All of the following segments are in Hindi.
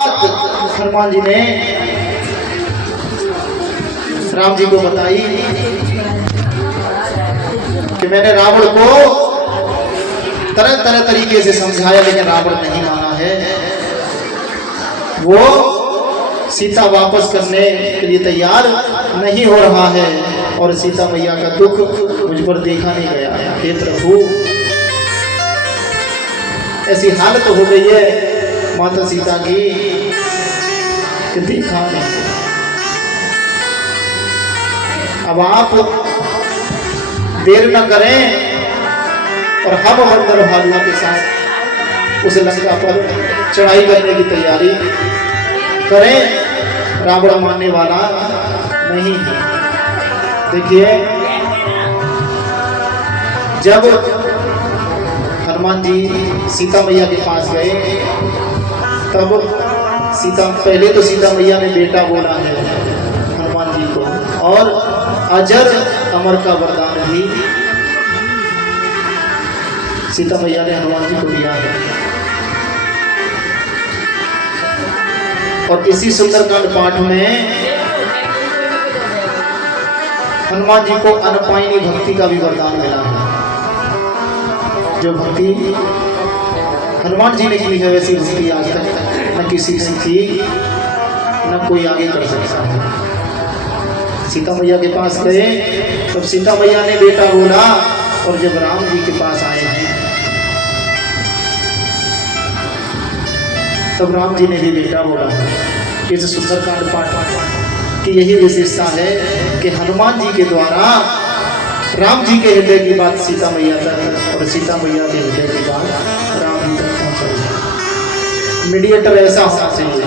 हनुमान जी ने राम जी को बताई कि मैंने रावण को तरह तरह तरीके से समझाया, लेकिन रावण नहीं माना है। वो सीता वापस करने के लिए तैयार नहीं हो रहा है और सीता मैया का दुख मुझ पर देखा नहीं गया। हे प्रभु, ऐसी हालत हो गई है माता सीता की कि देखा नहीं। अब आप देर न करें और हम बंदर भालुओं के साथ उस लंका पर चढ़ाई करने की तैयारी करें। रावण मानने वाला नहीं है। देखिए, जब हनुमान जी सीता मैया के पास गए तब पहले तो सीता मैया ने बेटा बोला है हनुमान जी को, और अजर अमर का वरदान भी सीता मैया ने हनुमान जी को दिया है। और इसी सुंदरकांड पाठ में हनुमान जी को अनपायनी भक्ति का भी वरदान मिला है। जो भक्ति हनुमान जी ने की है वैसी भक्ति आज तक न किसी से की न कोई आगे कर सकता है। सीता मैया के पास गए तब सीता मैया ने बेटा बोला, और जब राम जी के पास आए हैं तब राम जी ने भी बेटा बोला है। इस सुंदरकांड पाठ की यही विशेषता है कि हनुमान जी के द्वारा राम जी के हृदय की बात सीता मैया तक और सीता मैया के हृदय की बात राम जी तक पहुंचाई। मीडिएटर ऐसा होना चाहिए,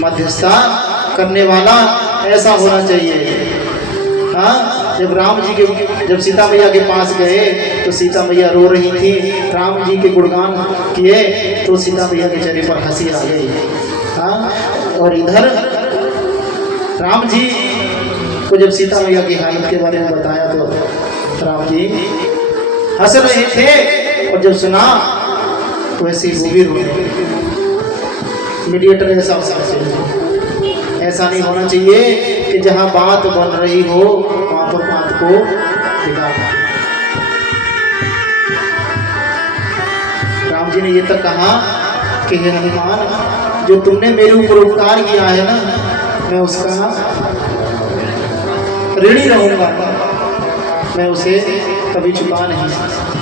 मध्यस्थता करने वाला ऐसा होना चाहिए। हाँ, जब सीता मैया के पास गए तो सीता मैया रो रही थी। राम जी के गुणगान किए तो सीता मैया के चेहरे पर हंसी आ गई। हाँ, और इधर राम जी को जब सीता मैया की हालत के बारे में बताया तो राम जी हंस रहे थे, और जब सुना तो ऐसे वो भी रो रहे। मीडिएटर ऐसा होना चाहिए। ऐसा नहीं होना चाहिए कि जहां बात बन रही हो वहां पर बात को बिगाड़। राम जी ने ये तक कहा कि हे हनुमान, जो तुमने मेरे ऊपर उपकार किया है ना, मैं उसका ऋणी रहूंगा, मैं उसे कभी चुका नहीं सकता।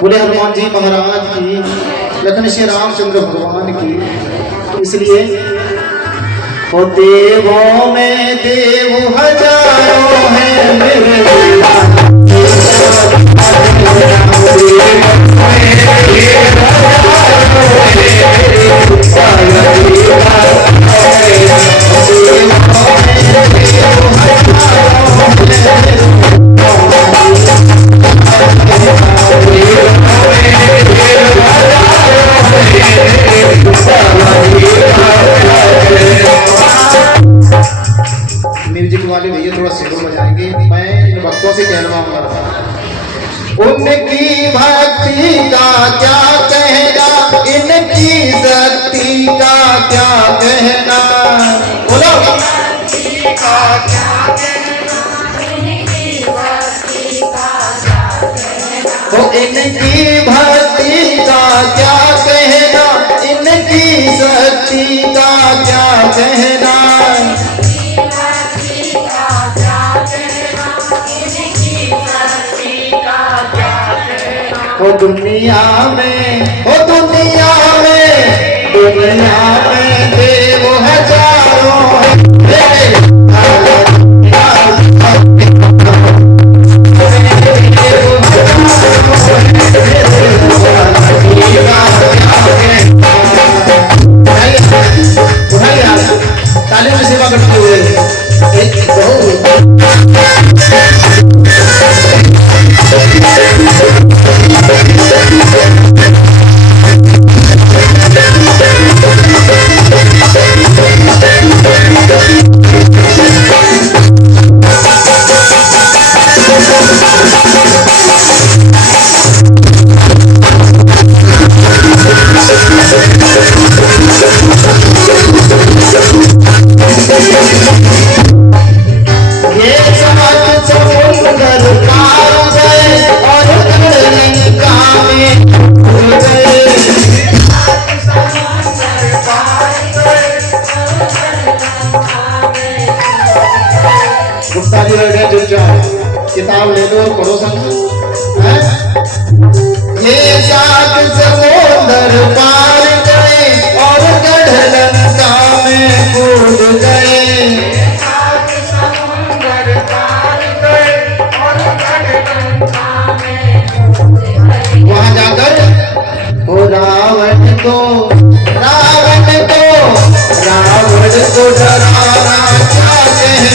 बोले हनुमान जी महाराज की, लखन श्री रामचंद्र भगवान की। इसलिए हो देवों में देव हजारों हैं मेरे म्यूजिक वाले भैया थोड़ा सिर बजाएंगे। मैं इन भक्तों से कहना चाहूंगा, उनकी भक्ति का क्या कहना, इनकी शक्ति का क्या कहना। बोलो, तो इनकी भक्ति का क्या कहना, इनकी शक्ति का क्या कहना। हो दुनिया में, हो दुनिया में, दुनिया में देव हजारों हैं। तालियों में सेवा करते हुए और पढ़ो संग हैं? ये सात समुंदर पार गए और गढ़ लंका में कूद गए। वहां जाकर ओ रावण को डराना चाहते हैं।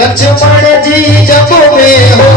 लक्ष्मण जी जब में हो